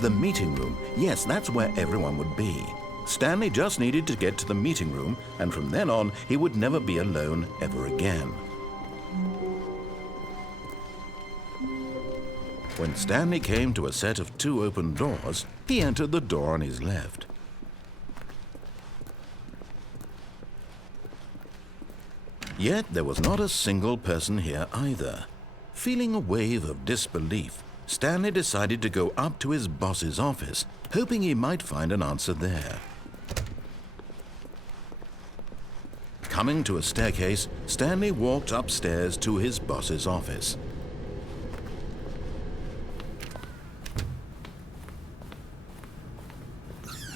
The meeting room. Yes, that's where everyone would be. Stanley just needed to get to the meeting room, and from then on, he would never be alone ever again. When Stanley came to a set of 2 open doors, he entered the door on his left. Yet there was not a single person here either. Feeling a wave of disbelief, Stanley decided to go up to his boss's office, hoping he might find an answer there. Coming to a staircase, Stanley walked upstairs to his boss's office.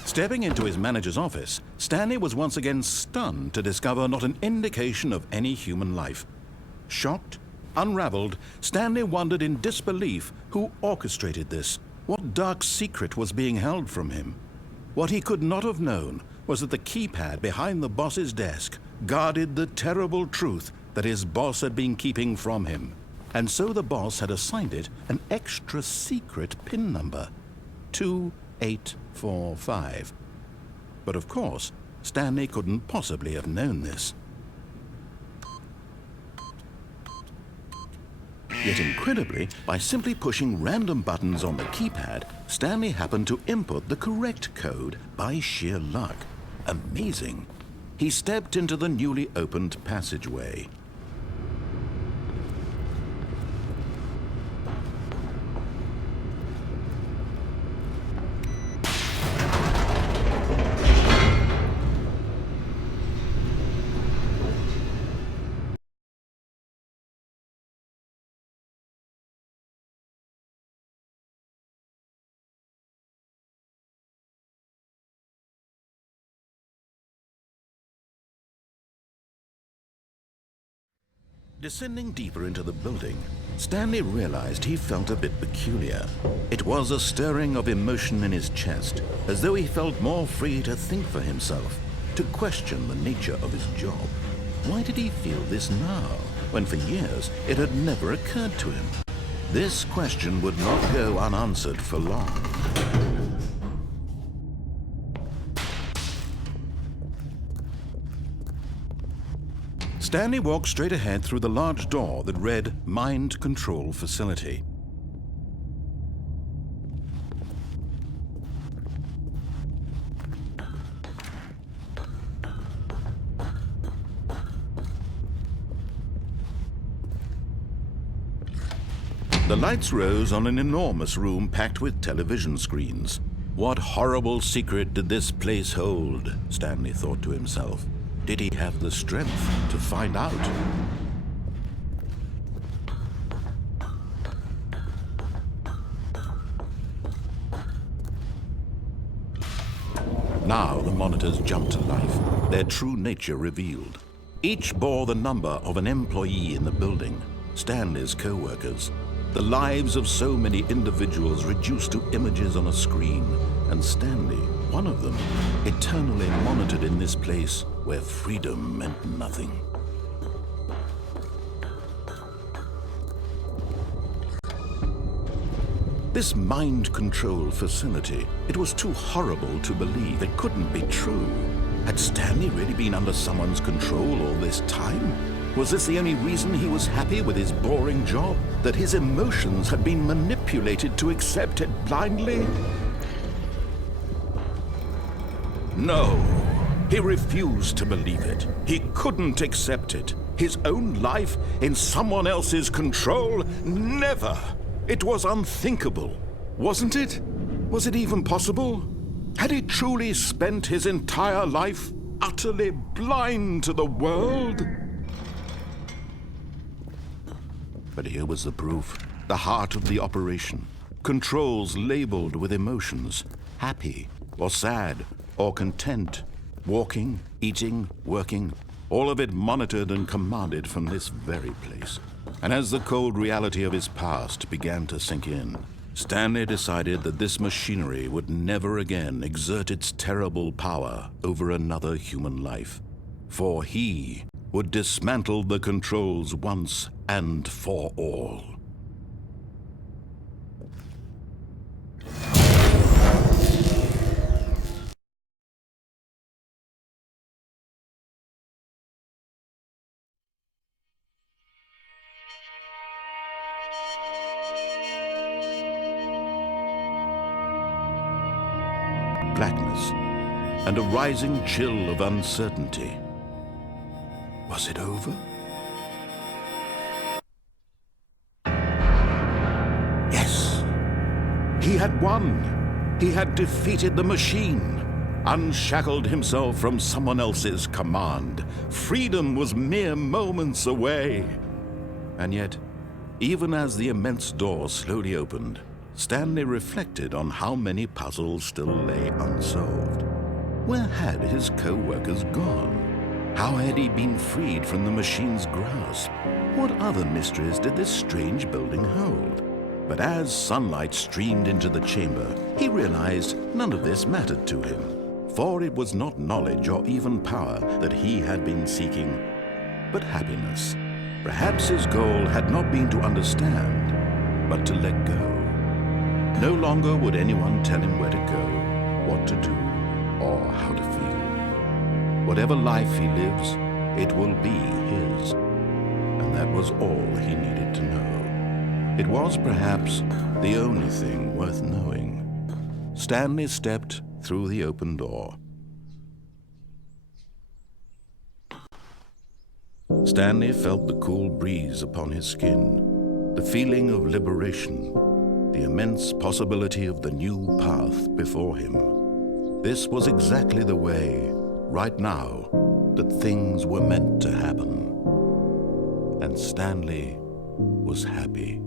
Stepping into his manager's office, Stanley was once again stunned to discover not an indication of any human life. Shocked, unraveled, Stanley wondered in disbelief who orchestrated this, what dark secret was being held from him. What he could not have known was that the keypad behind the boss's desk guarded the terrible truth that his boss had been keeping from him. And so the boss had assigned it an extra secret PIN number, 2845. But of course, Stanley couldn't possibly have known this. Yet incredibly, by simply pushing random buttons on the keypad, Stanley happened to input the correct code by sheer luck. Amazing. He stepped into the newly opened passageway. Descending deeper into the building, Stanley realized he felt a bit peculiar. It was a stirring of emotion in his chest, as though he felt more free to think for himself, to question the nature of his job. Why did he feel this now, when for years it had never occurred to him? This question would not go unanswered for long. Stanley walked straight ahead through the large door that read Mind Control Facility. The lights rose on an enormous room packed with television screens. What horrible secret did this place hold? Stanley thought to himself. Did he have the strength to find out? Now the monitors jumped to life, their true nature revealed. Each bore the number of an employee in the building, Stanley's co-workers. The lives of so many individuals reduced to images on a screen, and Stanley, one of them, eternally monitored in this place where freedom meant nothing. This mind control facility, it was too horrible to believe. It couldn't be true. Had Stanley really been under someone's control all this time? Was this the only reason he was happy with his boring job? That his emotions had been manipulated to accept it blindly? No, he refused to believe it. He couldn't accept it. His own life in someone else's control? Never! It was unthinkable, wasn't it? Was it even possible? Had he truly spent his entire life utterly blind to the world? But here was the proof, the heart of the operation. Controls labeled with emotions, happy or sad or content, walking, eating, working, all of it monitored and commanded from this very place. And as the cold reality of his past began to sink in, Stanley decided that this machinery would never again exert its terrible power over another human life. For he would dismantle the controls once and for all. blackness and a rising chill of uncertainty. Was it over? Yes. He had won. He had defeated the machine, unshackled himself from someone else's command. Freedom was mere moments away. And yet, even as the immense door slowly opened, Stanley reflected on how many puzzles still lay unsolved. Where had his co-workers gone? How had he been freed from the machine's grasp? What other mysteries did this strange building hold? But as sunlight streamed into the chamber, he realized none of this mattered to him, for it was not knowledge or even power that he had been seeking, but happiness. Perhaps his goal had not been to understand, but to let go. No longer would anyone tell him where to go, what to do, or how to feel. Whatever life he lives, it will be his. And that was all he needed to know. It was perhaps the only thing worth knowing. Stanley stepped through the open door. Stanley felt the cool breeze upon his skin, the feeling of liberation, the immense possibility of the new path before him. This was exactly the way, right now, that things were meant to happen. And Stanley was happy.